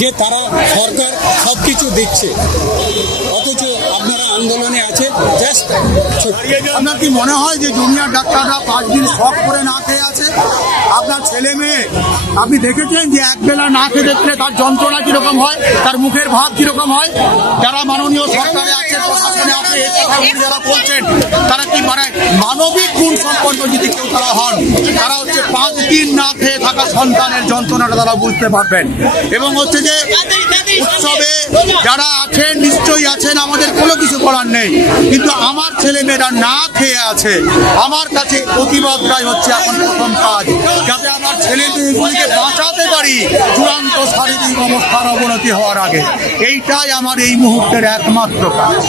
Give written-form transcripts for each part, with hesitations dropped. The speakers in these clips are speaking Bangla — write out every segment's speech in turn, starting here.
যে তারা সরকার সবকিছু দিচ্ছে, অথচ আপনারা আন্দোলনে আছে। জাস্ট আপনার কি মনে হয় যে জুনিয়র ডাক্তাররা 5 দিন শখ করে না খেয়ে আছে? আপনার ছেলে মেয়ে আপনি দেখেছেন যে একবেলা না খেয়ে দেখলে তার যন্ত্রণা কিরকম হয়, তার মুখের ভাব কিরকম হয়? যারা মাননীয় সরকারে আছে, প্রশাসনে আছে, এই কথাগুলি যারা বলছেন তারা কি মানে মানবিক গুণ সম্পন্ন যদি কেউ তারা হন, তারা হচ্ছে 5 দিন না খেয়ে থাকা সন্তানের যন্ত্রণাটা তারা বুঝতে পারবেন। এবং হচ্ছে যে উৎসবে যারা আছেন নিশ্চয়ই আছেন, আমাদের কোনো কিছু করার নেই, কিন্তু আমার ছেলেমেয়েরা না খেয়ে আছে, আমার কাছে প্রতিবাদটাই হচ্ছে এখন প্রথম কাজ, যাতে আমার ছেলে মেয়েগুলিকে বাঁচাতে পারি চূড়ান্ত শারীরিক অবস্থার অবনতি হওয়ার আগে। এইটাই আমার এই মুহূর্তের একমাত্র কাজ।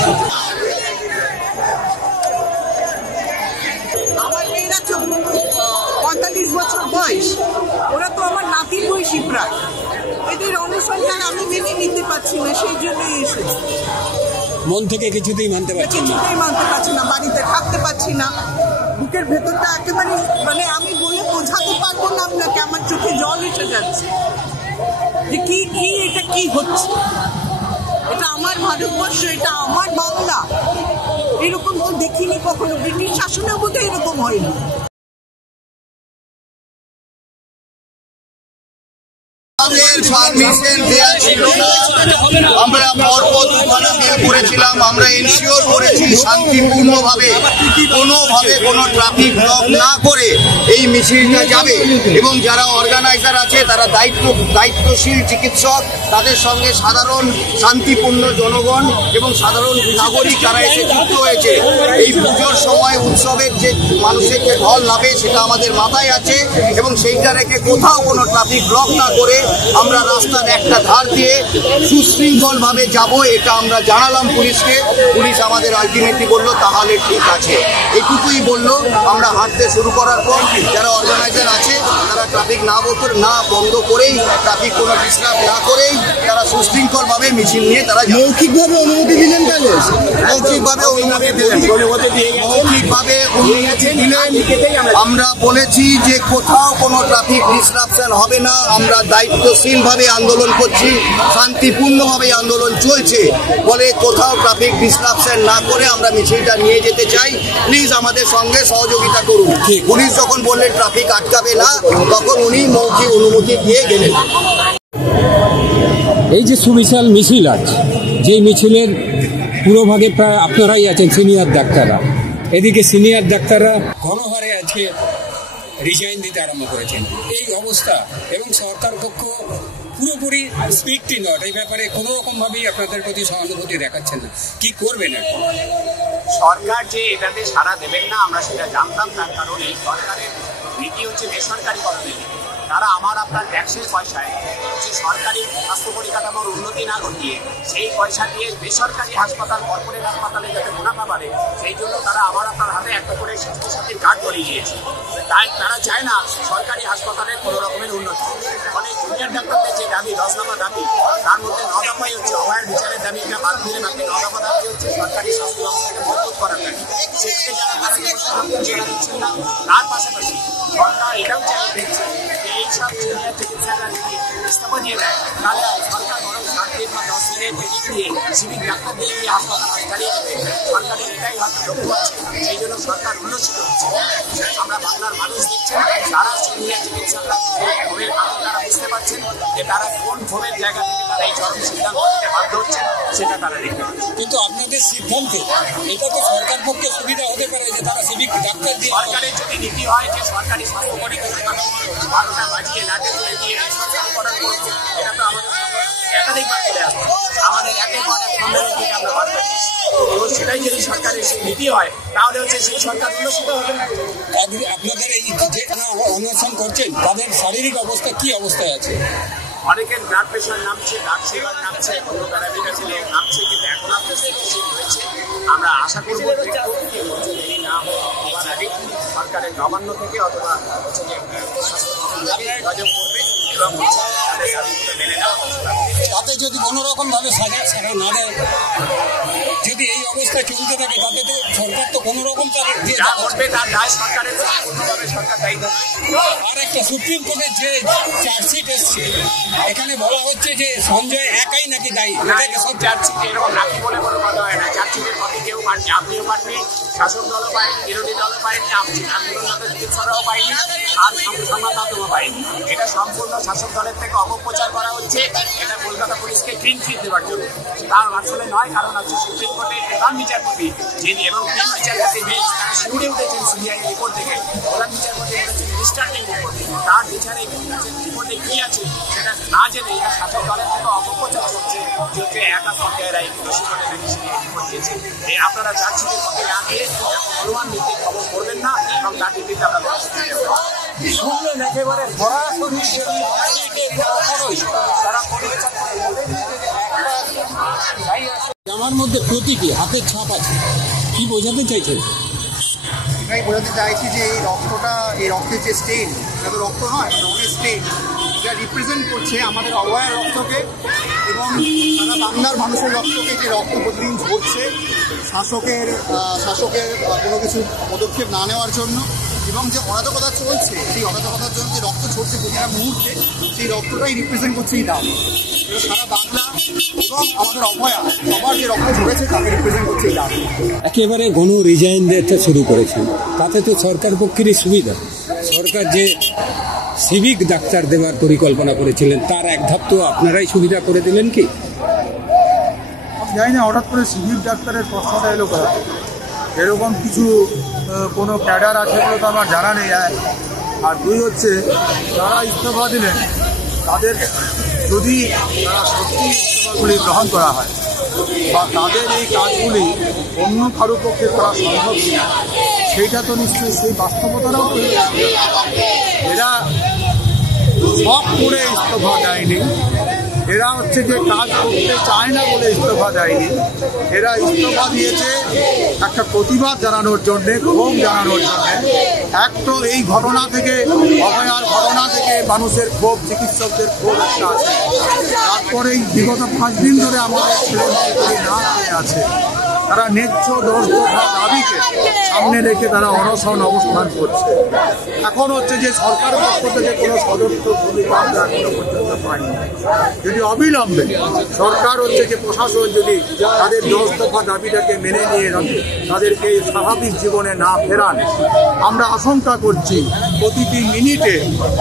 আমার মেয়েরা 45 বছর বয়স, ওরা তো আমার নাতির বয়সী প্রায়। এদের অনুসন্ধান আমি মেনে নিতে পারছি না, সেই জন্যই এসেছি। মন থেকে কিছুতেই মানতে পারছি না, বাড়িতে থাকতে পারছি না। বুকের ভেতরটা একেবারে মানে আমি বলে বোঝাতে পারবো না আপনাকে, আমার চোখে জল এসে যাচ্ছে যে কি এটা কি হচ্ছে। এটা আমার ভারতবর্ষ, এটা আমার বাংলা। এরকম তো দেখিনি কখনো, ব্রিটিশ শাসনের মধ্যে এরকম হয়নি। আমরা পরপর করেছিলাম, আমরা এনশিওর করেছি শান্তিপূর্ণভাবে কোনোভাবে কোনো ট্রাফিক ব্লক না করে এই মিছিলটা যাবে। এবং যারা অর্গানাইজার আছে তারা দায়িত্বশীল চিকিৎসক, তাদের সঙ্গে সাধারণ শান্তিপূর্ণ জনগণ এবং সাধারণ নাগরিক যারা এসে যুক্ত হয়েছে। এই পুজোর সময় উৎসবের যে মানুষের যে ঢল নামে সেটা আমাদের মাথায় আছে, এবং সেইটা রেখে কোথাও কোনো ট্রাফিক ব্লক না করে আমরা রাস্তার একটা ধার দিয়ে সুশৃঙ্খলভাবে যাব, এটা আমরা জানালাম পুলিশকে। পুলিশ আমাদের আলটিমেটলি বললো তাহলে ঠিক আছে, এইটুকুই বললো। আমরা হাঁটতে শুরু করার পর যারা অর্গানাইজার আছে তারা ট্রাফিক না বন্ধ করেই, ট্রাফিক কোনো ডিস্টার্ব না করেই তারা সুশৃঙ্খলভাবে মিছিল নিয়ে তারা মৌখিকভাবে অনুমতি দিলেন। আমরা বলেছি যে কোথাও কোনো ট্রাফিক ডিসরাপশন হবে না, আমরা দায়িত্বশীলভাবে আন্দোলন করছি, শান্তিপূর্ণভাবে আন্দোলন চলছে, বলে কোথাও ট্রাফিক ডিসরাপশন না করে আমরা মিছিলটা নিয়ে যেতে চাই, প্লিজ আমাদের সঙ্গে সহযোগিতা করুন। পুলিশ যখন বললেন ট্রাফিক আটকাবে না, তখন উনি মৌখিক অনুমতি দিয়ে গেলেন। এই যে সুবিশাল মিছিল আছে, যে মিছিলের পুরোভাগে প্রায় আপনারাই আছেন সিনিয়র ডাক্তাররা, এদিকে সিনিয়র ডাক্তাররা ঘনহারে আজকে রিজাইন দিতে আরম্ভ করেছেন। এই অবস্থা এবং সরকার পক্ষ পুরোপুরি স্পিকটি নট, এই ব্যাপারে কোনো রকমভাবেই আপনাদের প্রতি সহানুভূতি দেখাচ্ছেন না। কি করবেন এখন? সরকার যে এটাতে সাড়া দেবেন না আমরা সেটা জানতাম, তার কারণ এই সরকারের নীতি হচ্ছে বেসরকারিকরণের নীতি। তারা আমার আপনার ট্যাক্সের পয়সায় যে সরকারি স্বাস্থ্য পরিকাঠামোর উন্নতি না ঘটিয়ে সেই পয়সা দিয়ে বেসরকারি হাসপাতাল, কর্পোরেট হাসপাতালে যাতে মুনাফা বাড়ে, সেই জন্য তারা আমার আপনার হাতে একটা করে স্বাস্থ্যসাথীর কার্ড করিয়ে দিয়েছে। তাই তারা চায় না সরকারি হাসপাতালের কোনো রকমের উন্নতি। ফলে জুনিয়র ডাক্তারদের যে দাবি 10 দফা দাবি, তার মধ্যে 9 দফাই হচ্ছে অভয়ের বিচারের দাবিটা বাদ দিলে বাকি 9 দফা দাবি হচ্ছে সরকারি স্বাস্থ্য ব্যবস্থাকে মজবুত করার দাবি। সেটাকে যারা তারা সেটা দিচ্ছেন না। তার পাশাপাশি সরকার এটাও চাই দেখছে যে এইসব জুনিয়র চিকিৎসকরা যদি ইস্তফা দিয়ে দেয়, তাহলে সরকার বরং 7 দিন বা 10 দিনের ট্রেনিং দিয়ে সিভিক ডাক্তারদের দিয়ে হাসপাতাল চালিয়ে দেবে। সরকারের এটাই হয়তো লক্ষ্য আছে, সেই জন্য সরকার উন্নতিত হচ্ছে। আমরা বাংলার মানুষ দেখছেন, তারা সিনিয়র চিকিৎসকরা ক্ষোভের কারণ তারা বুঝতে পারছেন যে তারা কোন ক্ষোভের জায়গা থেকে তারা এই চরম সিদ্ধান্ত নিতে বাধ্য হচ্ছেন, সেটা তারা দেখতে পাচ্ছেন। কিন্তু আপনাদের সিদ্ধান্তে এটা তো সরকার পক্ষে সুবিধা হতে পারে যে তারা সিভিক ডাক্তার দিয়ে, সরকারের যদি নীতি হয় যে সরকারি স্বাস্থ্য পরিকাঠামো 12টা বাজিয়ে নাটে তুলে দিয়ে বেসরকারিকরণ করছে, এটা তো আমাদের একাধিকবার চলে আসবে। আমাদের একের পর এক সম্মেলন থেকে আমরা বার্তা দিচ্ছি, এবং সেটাই যদি সরকারের সেই নীতি হয় তাহলে হচ্ছে সেই সরকার উন্নতিত হবে না। আপনাদের এই যে অন্বেষণ করছেন তাদের শারীরিক অবস্থা কি অবস্থায় আছে? অনেকের ব্লাড প্রেশার নামছে, ব্লাড সুগার নামছে, কোনো প্যারামিটার নামছে, কিন্তু এখন আপনার স্থিতিশীল রয়েছে। আমরা আশা করবো দেরি না হওয়ার আগে সরকারের নবান্ন থেকে অথবা হচ্ছে যে স্বাস্থ্য যোগাযোগ করবে এবং তাদের দাবিগুলো মেনে নেওয়া তাতে যদি কোনো রকমভাবে সাজা না দেয়, যদি এই অবস্থা চলতে থাকে, তাতে তো সরকার তো কোনো রকম যা করবে তার দায় সরকারের, সম্পূর্ণভাবে সরকার দায়ী থাকবে। আর একটা সুপ্রিম কোর্টের যে চার্জশিট এসছে, এখানে বলা হচ্ছে যে সঞ্জয় একাই নাকি দায়ী। এটাকে সব চার্জশিট এরকম নাকি বলে কোনো কথা হয় না। চার্জশিটের কপি কেউ পাননি, আপনিও পাননি, শাসক দলও পায়নি, বিরোধী দলও পায়নি, আন্দোলনরত চিকিৎসকরাও পায়নি, আর সংবাদ মাধ্যমও পায়নি। এটা সম্পূর্ণ শাসক দলের থেকে অপপ্রচার করা হচ্ছে। এটা কলকাতা পুলিশকে ক্লিন চিট দেওয়ার জন্য, তার আসলে নয়। কারণ হচ্ছে সুপ্রিম কোর্টের প্রধান বিচারপতি যিনি এবং তিন বিচারপতি বেঞ্চ তারা শিউরে উঠেছেন সিবিআই রিপোর্ট থেকে। প্রধান বিচারপতি বলেছেন ডিস্টার্বিং রিপোর্ট, তার বিচারে রিপোর্টে কি আছে সেটা না জেনে এটা শাসক দলের থেকে অপপ্রচার করছে যে হচ্ছে একা সরকারের রায় দোষী করে নাকি সিবিআই রিপোর্ট দিয়েছে। এই আপনারা চার্জশিটের কপি না দিয়ে অনুমান ভিত্তিক খবর করবেন না, এবং তার ভিত্তিতে আমরা শুনলেন একেবারে সরাসরি জামার মধ্যে প্রতীকী হাতের ছাপ আছে, কি বোঝাতে চাইছেন? এটাই বোঝাতে চাইছি যে এই রক্তটা, এই রক্তের যে স্টেন, এটা তো রক্ত নয়, রঙের স্টেন, এটা রিপ্রেজেন্ট করছে আমাদের অভয়ার রক্তকে এবং সারা বাংলার মানুষের রক্তকে, যে রক্ত প্রতিদিন ঝরছে শাসকের কোনো কিছু পদক্ষেপ না নেওয়ার জন্য, এবং যে অরাজকতা চলছে সেই অরাজকতার জন্য যে রক্ত ঝরছে প্রতিটা মুহূর্তে, সেই রক্তটাই রিপ্রেজেন্ট করছে এই দাম। সারা বাংলা এবং আমাদের অভয়া সবার যে রক্ত ঝরেছে তাকে রিপ্রেজেন্ট করছে এই দাম। একেবারে গণ রিজাইন দিতে শুরু করেছেন, তাতে তো সরকার পক্ষেরই সুবিধা। সরকার যে সিভিক ডাক্তার দেওয়ার পরিকল্পনা করেছিলেন, তার এক ধাপ তো আপনারাই সুবিধা করে দিলেন কি? আমি জানি না হঠাৎ করে সিভিক ডাক্তারের প্রশ্নটা এলো কোথা থেকে। এরকম কিছু কোনো ক্যাডার আছে বলে তো আমার জানা নেই। আর দুই হচ্ছে, যারা ইস্তফা দিলেন তাদের যদি তারা সত্যি ইস্তফাগুলি গ্রহণ করা হয় বা তাদের এই কাজগুলি অন্য কারো পক্ষে করা সম্ভব কিনা, সেইটা তো নিশ্চয়ই সেই বাস্তবতাটাও তৈরি করতে হবে। এরা সব করে ইস্তফা দেয়নি, এরা হচ্ছে যে কাজ করতে চায় না বলে ইস্তফা দেয়নি। এরা ইস্তফা দিয়েছে একটা প্রতিবাদ জানানোর জন্যে, ক্ষোভ জানানোর জন্যে। এক তো এই ঘটনা থেকে, অভয়ার ঘটনা থেকে মানুষের ক্ষোভ, চিকিৎসকদের ক্ষোভ একটা আছে। তারপরে এই বিগত 5 দিন ধরে আমাদের ছেলেমেয়েগুলি না হয়ে আছে, তারা ন্যায্য 10 দফা দাবিকে সামনে রেখে তারা অনশন অবস্থান করছে। এখন হচ্ছে যে সরকার পক্ষ থেকে কোনো সদস্য ভূমিকা আমরা এখনো পর্যন্ত পাইনি। যদি অবিলম্বে সরকার হচ্ছে যে প্রশাসন যদি তাদের 10 দফা দাবিটাকে মেনে নিয়ে তাদেরকে স্বাভাবিক জীবনে না ফেরান, আমরা আশঙ্কা করছি প্রতিটি মিনিটে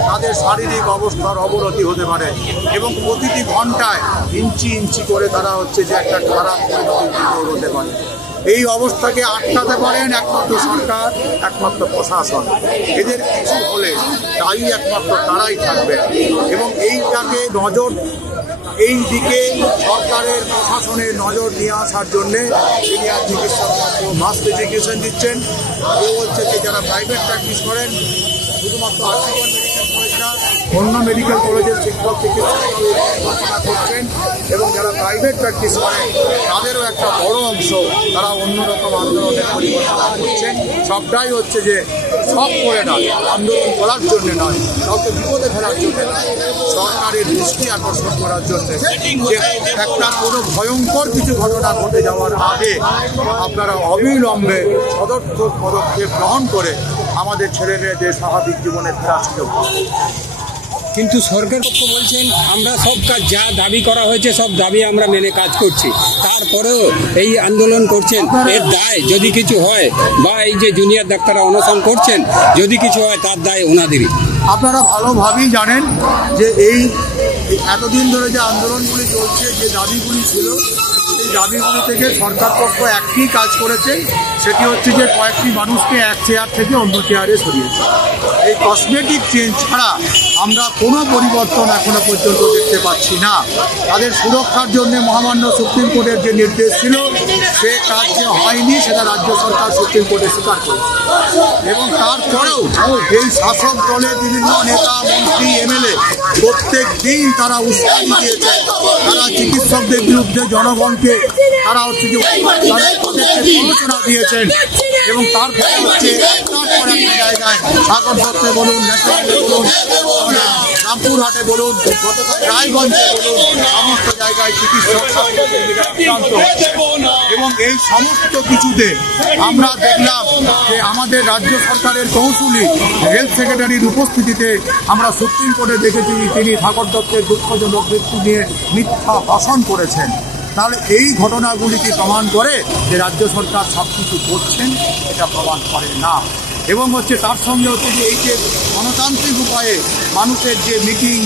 তাদের শারীরিক অবস্থার অবনতি হতে পারে এবং প্রতিটি ঘন্টায় ইঞ্চি ইঞ্চি করে তারা হচ্ছে যে একটা খারাপ পরিণতি হতে পারে। এই অবস্থাকে আটকাতে পারেন একমাত্র সরকার, একমাত্র প্রশাসন। এদের কিছু হলে তাই একমাত্র তারাই থাকবে এবং এইটাকে এই দিকে সরকারের প্রশাসনের নজর নিয়ে আসার জন্যে সিনিয়র চিকিৎসকরা মাস এডুকেশন দিচ্ছেন। কেউ হচ্ছে যে যারা প্রাইভেট প্র্যাকটিস করেন, শুধুমাত্র আর্জিকর মেডিকেল কলেজ না, অন্য মেডিকেল কলেজের শিক্ষক চিকিৎসকরা করছেন এবং যারা প্রাইভেট প্র্যাকটিস করেন তাদেরও একটা বড় অংশ তারা অন্যরকম আন্দোলনের পরিকল্পনা করছেন। সবটাই হচ্ছে যে সব করে নয়, আন্দোলন করার জন্য নয়, কাউকে বিপদে ফেলার জন্য নয়, সরকারের দৃষ্টি আকর্ষণ করার জন্য যে একটা কোনো ভয়ঙ্কর কিছু ঘটনা ঘটে যাওয়ার আগে আপনারা অবিলম্বে সদর্থক পদক্ষেপ গ্রহণ করে আমাদের ছেলেমেয়েদের স্বাভাবিক জীবনে ফেরার সুযোগ। কিন্তু সরকার পক্ষ বলছেন আমরা সব কাজ যা দাবি করা হয়েছে সব দাবি আমরা মেনে কাজ করছি, তারপরেও এই আন্দোলন করছেন। এর দায় যদি কিছু হয় বা এই যে জুনিয়র ডাক্তাররা অনশন করছেন যদি কিছু হয় তার দায় ওনাদেরই। আপনারা ভালোভাবেই জানেন যে এই এতদিন ধরে যে আন্দোলনগুলি চলছে, যে দাবিগুলি ছিল, সেই দাবিগুলি থেকে সরকার পক্ষ একটি কাজ করেছে, সেটি হচ্ছে যে কয়েকটি মানুষকে এক চেয়ার থেকে অন্য চেয়ারে সরিয়েছে। এই কসমেটিক চেঞ্জ ছাড়া আমরা কোনো পরিবর্তন এখনো পর্যন্ত দেখতে পাচ্ছি না। তাদের সুরক্ষার জন্য মহামান্য সুপ্রিম কোর্টের যে নির্দেশ ছিল সে কাজ যে হয়নি সেটা রাজ্য সরকার সুপ্রিম কোর্টে স্বীকার করেছে এবং তারপরেও এই শাসক দলের বিভিন্ন নেতা, মন্ত্রী, এমএলএ প্রত্যেক দিন তারা উস্কানি দিয়েছে। তারা চিকিৎসকদের বিরুদ্ধে জনগণকে তারা হচ্ছে যে প্ররোচনা দিয়েছেন এবং তার ফলে হচ্ছে একটার পর একটা জায়গায় সাগরপত্রে বলুন, ন্যাশনালে বলুন, রামপুরহাটে বলুন, গতকাল রায়গঞ্জে বলুন, সমস্ত জায়গায় চিকিৎসক স্বাস্থ্যকর্মীরা আক্রান্ত হচ্ছে। এবং এই সমস্ত কিছুতে আমরা দেখলাম যে আমাদের রাজ্য সরকারের কৌঁসুলি হেলথ সেক্রেটারির উপস্থিতিতে আমরা সুপ্রিম কোর্টে দেখেছি তিনি ঠাকুর দত্তের দুঃখজনক মৃত্যু নিয়ে মিথ্যা ভাষণ করেছেন। তাহলে এই ঘটনাগুলি কি প্রমাণ করে যে রাজ্য সরকার সব কিছু করছেন? এটা প্রমাণ করে না। এবং হচ্ছে তার সঙ্গে হচ্ছে যে এই যে গণতান্ত্রিক উপায়ে মানুষের যে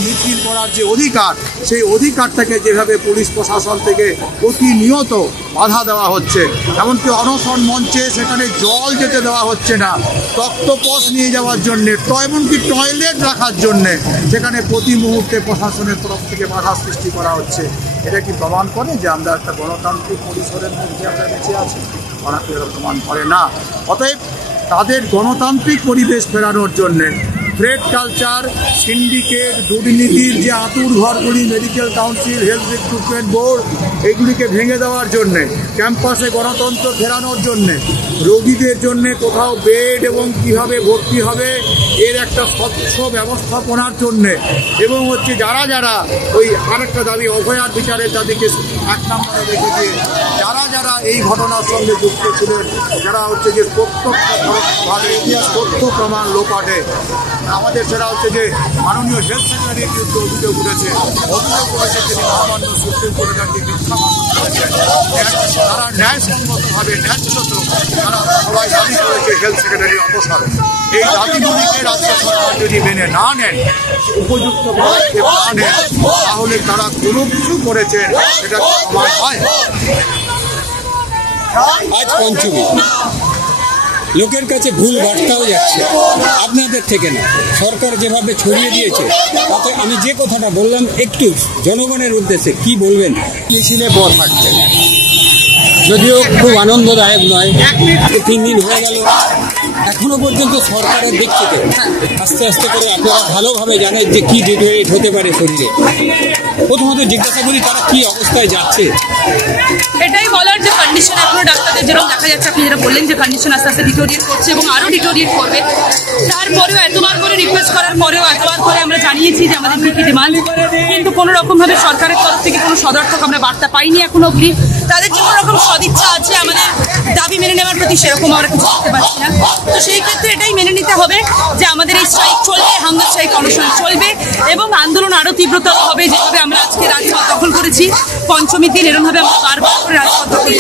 মিছিল করার যে অধিকার, সেই অধিকারটাকে যেভাবে পুলিশ প্রশাসন থেকে প্রতিনিয়ত বাধা দেওয়া হচ্ছে, এমনকি অনশন মঞ্চে সেখানে জল যেতে দেওয়া হচ্ছে না, তক্তপোষ নিয়ে যাওয়ার জন্যে, এমনকি টয়লেট রাখার জন্যে সেখানে প্রতি মুহূর্তে প্রশাসনের তরফ থেকে বাধা সৃষ্টি করা হচ্ছে। এটা কি প্রমাণ করে যে আমরা একটা গণতান্ত্রিক পরিসরের মধ্যে আমরা বেঁচে আছি? এটা প্রমাণ করে না। অতএব তাদের গণতান্ত্রিক পরিবেশ ফেরানোর জন্যে থ্রেড কালচার, সিন্ডিকেট, দুর্নীতির যে আঁতুর ঘরগুলি, medical council, health recruitment board, এগুলিকে ভেঙে দেওয়ার জন্যে, ক্যাম্পাসে গণতন্ত্র ফেরানোর জন্যে, রোগীদের জন্যে কোথাও বেড এবং কীভাবে ভর্তি হবে এর একটা স্বচ্ছ ব্যবস্থাপনার জন্যে, এবং হচ্ছে যারা যারা ওই আরেকটা দাবি অভয়ার বিচারের দাবিকে 1 নম্বরে রেখেছে, যারা যারা এই ঘটনার সঙ্গে যুক্ত ছিলেন, যারা হচ্ছে যে প্রত্যক্ষভাবে তথ্য প্রমাণ লোপাটে, আমাদের সেটা হচ্ছে যে মাননীয় হেলথ সেক্রেটারির বিরুদ্ধে অভিযোগ উঠেছে তিনি মহামান্য সুপ্রিম কোর্টে তাকে মিথ্যা ভাষণ করেছেন। তারা ন্যায়সঙ্গতভাবে ন্যায্যত তারা সবাই দাবি করেছে হেলথ সেক্রেটারির অপসারণ। এই দাবিগুলিকে রাজ্য সরকার যদি মেনে না নেন, উপযুক্ত পদক্ষেপ না নেন, তাহলে তারা কোনো কিছু করেছেন সেটা প্রমাণ হয়। আজ পঞ্চমী, লোকের কাছে ভুল বার্তাও যাচ্ছে, আপনাদের থেকে না, সরকার যেভাবে ছড়িয়ে দিয়েছে তাতে আমি যে কথাটা বললাম একটু জনগণের উদ্দেশ্যে কি বলবেন? মিছিলে পর হাঁটছে, যদিও খুব আনন্দদায়ক নয়, 3 দিন হয়ে গেল, এখনো পর্যন্ত সরকারের দিক থেকে আস্তে আস্তে করে আপনারা ভালোভাবে জানেন যে কি ডিটেরিয়েট হতে পারে শরীরে। প্রথমত জিজ্ঞাসা করি তারা কি অবস্থায় যাচ্ছে? এটাই বলার যে কন্ডিশন এখনো ডাক্তারদের যেরকম দেখা যাচ্ছে, আপনি যেটা বললেন যে কন্ডিশন আস্তে আস্তে ডিটোরিয়েট করছে এবং আরও ডিটোরিয়েট করবে। তারপরেও এতবার করে রিকোয়েস্ট করার পরেও এতবার করে আমরা জানিয়েছি যে আমাদের কী কী ডিমান্ড, কিন্তু কোনো রকমভাবে সরকারের তরফ থেকে কোনো সদর্থক আমরা বার্তা পাইনি এখনো অবধি। তাদের যে কোনো রকম সদিচ্ছা আছে আমাদের দাবি মেনে নেওয়ার প্রতি, সেরকম আমরা কিছু করতে পারছি না। তো সেই ক্ষেত্রে এটাই মেনে নিতে হবে যে আমাদের এই স্ট্রাইক চলবে, হাঙ্গার স্ট্রাইক অনশন চলবে এবং আন্দোলন আরও তীব্রতর হবে। যেভাবে আমরা আজকে রাজপথ দখল করেছি, পঞ্চমীর দিন এরকমভাবে আমরা বারবার করে রাজপথ দখল করি।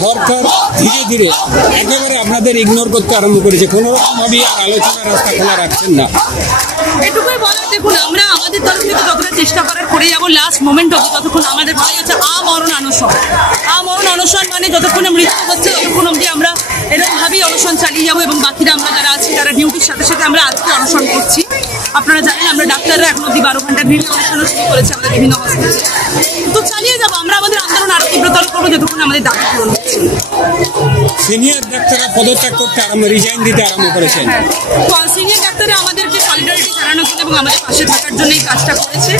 সরকার ধীরে ধীরে একেবারে আপনাদের ইগনোর করতে আরম্ভ করেছে, কোনো রকমভাবে আর আলোচনার রাস্তা খোলা রাখছেন না। এটুকুই বলার, দেখুন আমরা আমাদের তরফ থেকে যতটা চেষ্টা করার করে যাবো লাস্ট মোমেন্ট অবধি, ততক্ষণ আমাদের ভাই হচ্ছে আমরণ অনশন। আমরণ অনশন মানে যতক্ষণ মৃত্যু হচ্ছে ততক্ষণ অবধি আমরা এরকমভাবেই অনশন চালিয়ে যাবো এবং বাকিরা আমরা যারা আছি তারা ডিউটির সাথে সাথে আমরা আজকে অনশন করছি। আপনারা জানেন আমরা ডাক্তাররা এখন অবধি 12 ঘন্টার ভিড় অনশনও শুরু করেছি আমাদের বিভিন্ন হসপিটালে। তো চালিয়ে যাবো, আমরা আমাদের আন্দোলন আরও তীব্রতর করবো যতক্ষণ আমাদের দাবি পূরণ হচ্ছে। সিনিয়র ডাক্তাররা পদত্যাগ করতে রিজাইন দিতে আরম্ভ করেছেন। সিনিয়র ডাক্তাররা আমাদেরকে সলিডারিটি জানানোর জন্য এবং আমাদের পাশে থাকার জন্য এই কাজটা করেছে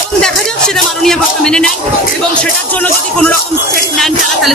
এবং দেখা যাক সেটা মাননীয় কথা মেনে নেয় এবং সেটার জন্য যদি কোনো রকম স্টেপ নেন তারা, তাহলে